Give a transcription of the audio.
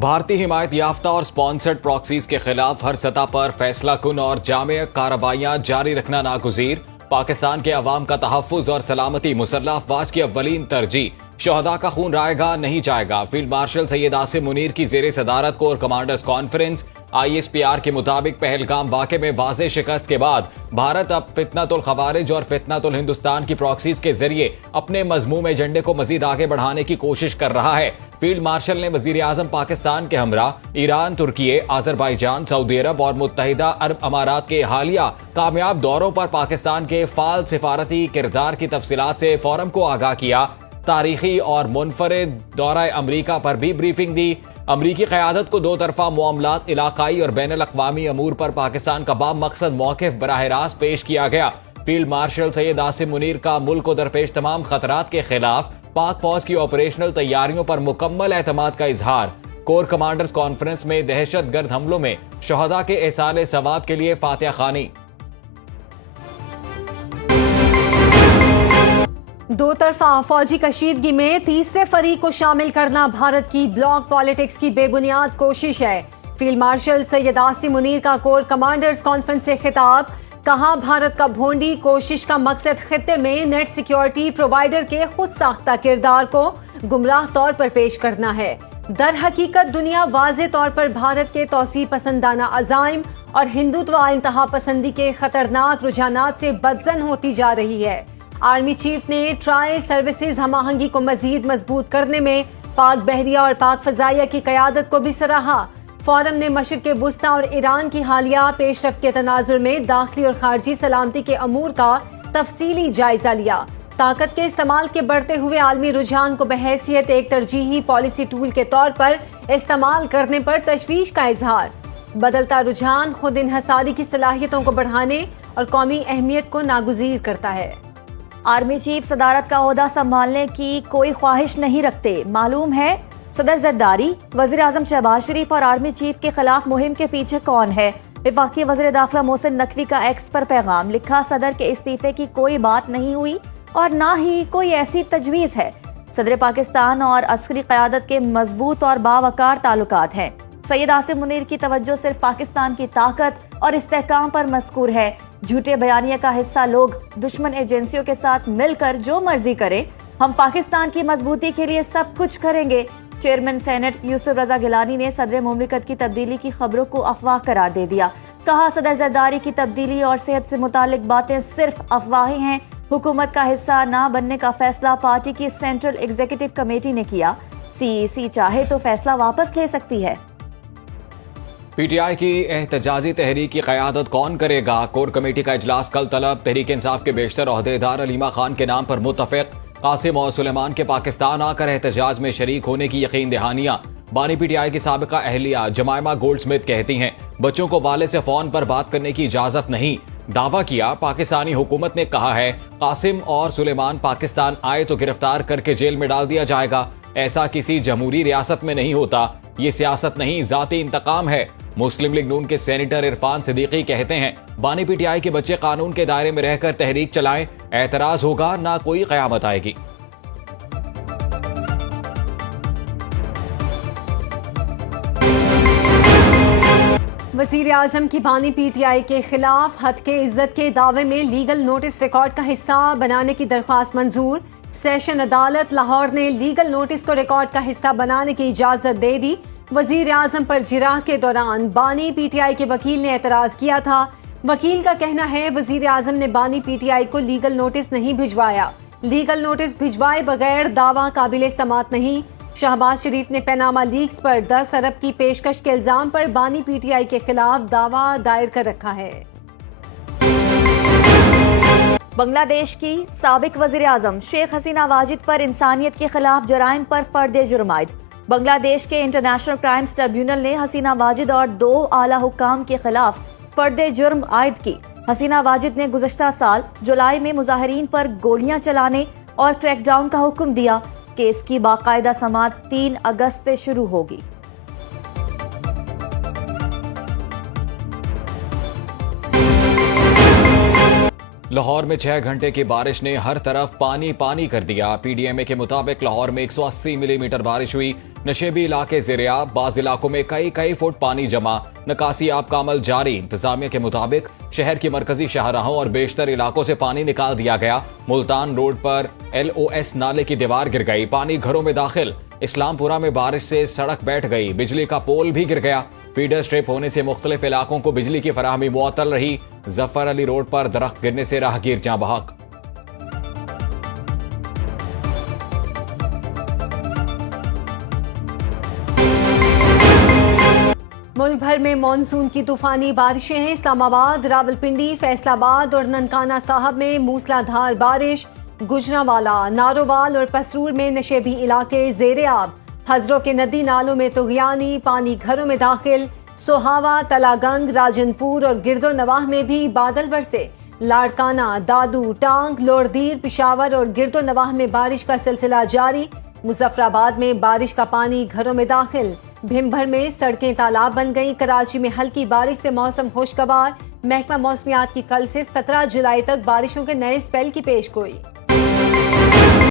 بھارتی حمایت یافتہ اور سپانسرڈ پراکسیز کے خلاف ہر سطح پر فیصلہ کن اور جامع کارروائیاں جاری رکھنا ناگزیر۔ پاکستان کے عوام کا تحفظ اور سلامتی مسلح افواج کی اولین ترجیح۔ شہداء کا خون رائے گا نہیں جائے گا۔ فیلڈ مارشل سید عاصم منیر کی زیر صدارت کور کمانڈرز کانفرنس۔ ISPR کے مطابق پہلگام واقعے میں واضح شکست کے بعد بھارت اب فتنۃ الخوارج اور فتنۃ الہندوستان کی پراکسیز کے ذریعے اپنے مذموم ایجنڈے کو مزید آگے بڑھانے کی کوشش کر رہا ہے۔ فیلڈ مارشل نے وزیر اعظم پاکستان کے ہمراہ ایران، ترکیے، آذربائیجان، سعودی عرب اور متحدہ عرب امارات کے حالیہ کامیاب دوروں پر پاکستان کے فعال سفارتی کردار کی تفصیلات سے فورم کو آگاہ کیا۔ تاریخی اور منفرد دورہ امریکہ پر بھی بریفنگ دی۔ امریکی قیادت کو دو طرفہ معاملات، علاقائی اور بین الاقوامی امور پر پاکستان کا بام مقصد موقف براہ راست پیش کیا گیا۔ فیلڈ مارشل سید عاصم منیر کا ملک کو درپیش تمام خطرات کے خلاف پاک فوج کی آپریشنل تیاریوں پر مکمل اعتماد کا اظہار۔ کور کمانڈرز کانفرنس میں دہشت گرد حملوں میں شہداء کے احصال ثواب کے لیے فاتحہ خوانی۔ دو طرفہ فوجی کشیدگی میں تیسرے فریق کو شامل کرنا بھارت کی بلاک پالیٹکس کی بے بنیاد کوشش ہے۔ فیلڈ مارشل سید عاصم منیر کا کور کمانڈرز کانفرنس سے خطاب۔ کہا، بھارت کا بھونڈی کوشش کا مقصد خطے میں نیٹ سیکیورٹی پرووائیڈر کے خود ساختہ کردار کو گمراہ طور پر پیش کرنا ہے۔ در حقیقت دنیا واضح طور پر بھارت کے توسیع پسندانہ عزائم اور ہندوتوا انتہا پسندی کے خطرناک رجحانات سے بدظن ہوتی جا رہی ہے۔ آرمی چیف نے ٹرائی سروسز ہم آہنگی کو مزید مضبوط کرنے میں پاک بحریہ اور پاک فضائیہ کی قیادت کو بھی سراہا۔ فورم نے مشرق وسطی اور ایران کی حالیہ پیش رفت کے تناظر میں داخلی اور خارجی سلامتی کے امور کا تفصیلی جائزہ لیا۔ طاقت کے استعمال کے بڑھتے ہوئے عالمی رجحان کو بحیثیت ایک ترجیحی پالیسی ٹول کے طور پر استعمال کرنے پر تشویش کا اظہار۔ بدلتا رجحان خود انحصاری کی صلاحیتوں کو بڑھانے اور قومی اہمیت کو ناگزیر کرتا ہے۔ آرمی چیف صدارت کا عہدہ سنبھالنے کی کوئی خواہش نہیں رکھتے، معلوم ہے صدر زرداری، وزیر اعظم شہباز شریف اور آرمی چیف کے خلاف مہم کے پیچھے کون ہے؟ وفاقی وزیر داخلہ محسن نقوی کا ایکس پر پیغام، لکھا صدر کے استعفے کی کوئی بات نہیں ہوئی اور نہ ہی کوئی ایسی تجویز ہے۔ صدر پاکستان اور عسکری قیادت کے مضبوط اور باوقار تعلقات ہیں۔ سید عاصم منیر کی توجہ صرف پاکستان کی طاقت اور استحکام پر مذکور ہے۔ جھوٹے بیانیے کا حصہ لوگ دشمن ایجنسیوں کے ساتھ مل کر جو مرضی کریں، ہم پاکستان کی مضبوطی کے لیے سب کچھ کریں گے۔ چیئرمین سینٹ یوسف رضا گیلانی نے صدر مملکت کی تبدیلی کی خبروں کو افواہ قرار دے دیا۔ کہا، صدر زرداری کی تبدیلی اور صحت سے متعلق باتیں صرف افواہیں ہیں۔ حکومت کا حصہ نہ بننے کا فیصلہ پارٹی کی سینٹرل ایگزیکٹو کمیٹی نے کیا۔ CEC چاہے تو فیصلہ واپس لے سکتی ہے۔ PTI کی احتجاجی تحریک کی قیادت کون کرے گا؟ کور کمیٹی کا اجلاس کل طلب۔ تحریک انصاف کے بیشتر عہدیدار علیمہ خان کے نام پر متفق۔ قاسم اور سلیمان کے پاکستان آ کر احتجاج میں شریک ہونے کی یقین دہانیاں۔ بانی PTI کی سابقہ اہلیہ جمائمہ گولڈ سمتھ کہتی ہیں، بچوں کو والد سے فون پر بات کرنے کی اجازت نہیں۔ دعویٰ کیا، پاکستانی حکومت نے کہا ہے قاسم اور سلیمان پاکستان آئے تو گرفتار کر کے جیل میں ڈال دیا جائے گا۔ ایسا کسی جمہوری ریاست میں نہیں ہوتا، یہ سیاست نہیں، ذاتی انتقام ہے۔ مسلم لیگ نون کے سینیٹر عرفان صدیقی کہتے ہیں، بانی PTI کے بچے قانون کے دائرے میں رہ کر تحریک چلائیں، اعتراض ہوگا نہ کوئی قیامت آئے گی۔ وزیر اعظم کی بانی PTI کے خلاف ہتک عزت کے دعوے میں لیگل نوٹس ریکارڈ کا حصہ بنانے کی درخواست منظور۔ سیشن عدالت لاہور نے لیگل نوٹس کو ریکارڈ کا حصہ بنانے کی اجازت دے دی۔ وزیر اعظم پر جرح کے دوران بانی PTI کے وکیل نے اعتراض کیا تھا۔ وکیل کا کہنا ہے وزیر اعظم نے بانی PTI کو لیگل نوٹس نہیں بھجوایا۔ لیگل نوٹس بھجوائے بغیر دعویٰ قابل سماعت نہیں۔ شہباز شریف نے پیناما لیکس پر 10 ارب کی پیشکش کے الزام پر بانی PTI کے خلاف دعویٰ دائر کر رکھا ہے۔ بنگلہ دیش کی سابق وزیر اعظم شیخ حسینہ واجد پر انسانیت کے خلاف جرائم پر فرد جرم عائد۔ بنگلہ دیش کے انٹرنیشنل کرائمز ٹریبیونل نے حسینہ واجد اور 2 اعلیٰ حکام کے خلاف فرد جرم عائد کی۔ حسینہ واجد نے گزشتہ سال جولائی میں مظاہرین پر گولیاں چلانے اور کریک ڈاؤن کا حکم دیا۔ کیس کی باقاعدہ سماعت 3 اگست سے شروع ہوگی۔ لاہور میں 6 گھنٹے کی بارش نے ہر طرف پانی پانی کر دیا. پی ڈی ایم اے کے مطابق لاہور میں 180 ملی میٹر بارش ہوئی. نشیبی علاقے زیر آب, بعض علاقوں میں کئی فٹ پانی جمع. نکاسی آب کا عمل جاری. انتظامیہ کے مطابق شہر کی مرکزی شاہراہوں اور بیشتر علاقوں سے پانی نکال دیا گیا. ملتان روڈ پر LOS نالے کی دیوار گر گئی, پانی گھروں میں داخل. اسلام پورہ میں بارش سے سڑک بیٹھ گئی, بجلی کا پول بھی گر گیا. فیڈر سٹرپ ہونے سے مختلف علاقوں کو بجلی کی فراہمی معطل رہی. ظفر علی روڈ پر درخت گرنے سے راہگیر جاں بحق. ملک بھر میں مانسون کی طوفانی بارشیں ہیں. اسلام آباد, راولپنڈی, فیصل آباد اور ننکانہ صاحب میں موسلا دھار بارش. گجرانوالا, نارووال اور پسرور میں نشیبی علاقے زیر آب. ہزروں کے ندی نالوں میں طغیانی, پانی گھروں میں داخل. سوہاوا, تلا گنگ, راجن پور اور گرد و نواح میں بھی بادل برسے. لاڑکانہ, دادو, ٹانگ, لوردیر, پشاور اور گرد و نواح میں بارش کا سلسلہ جاری. مظفر آباد میں بارش کا پانی گھروں میں داخل. بھم بھر میں سڑکیں تالاب بن گئیں. کراچی میں ہلکی بارش سے موسم خوشگوار. محکمہ موسمیات کی کل سے 17 جولائی تک بارشوں کے نئے سپیل کی پیش گوئی.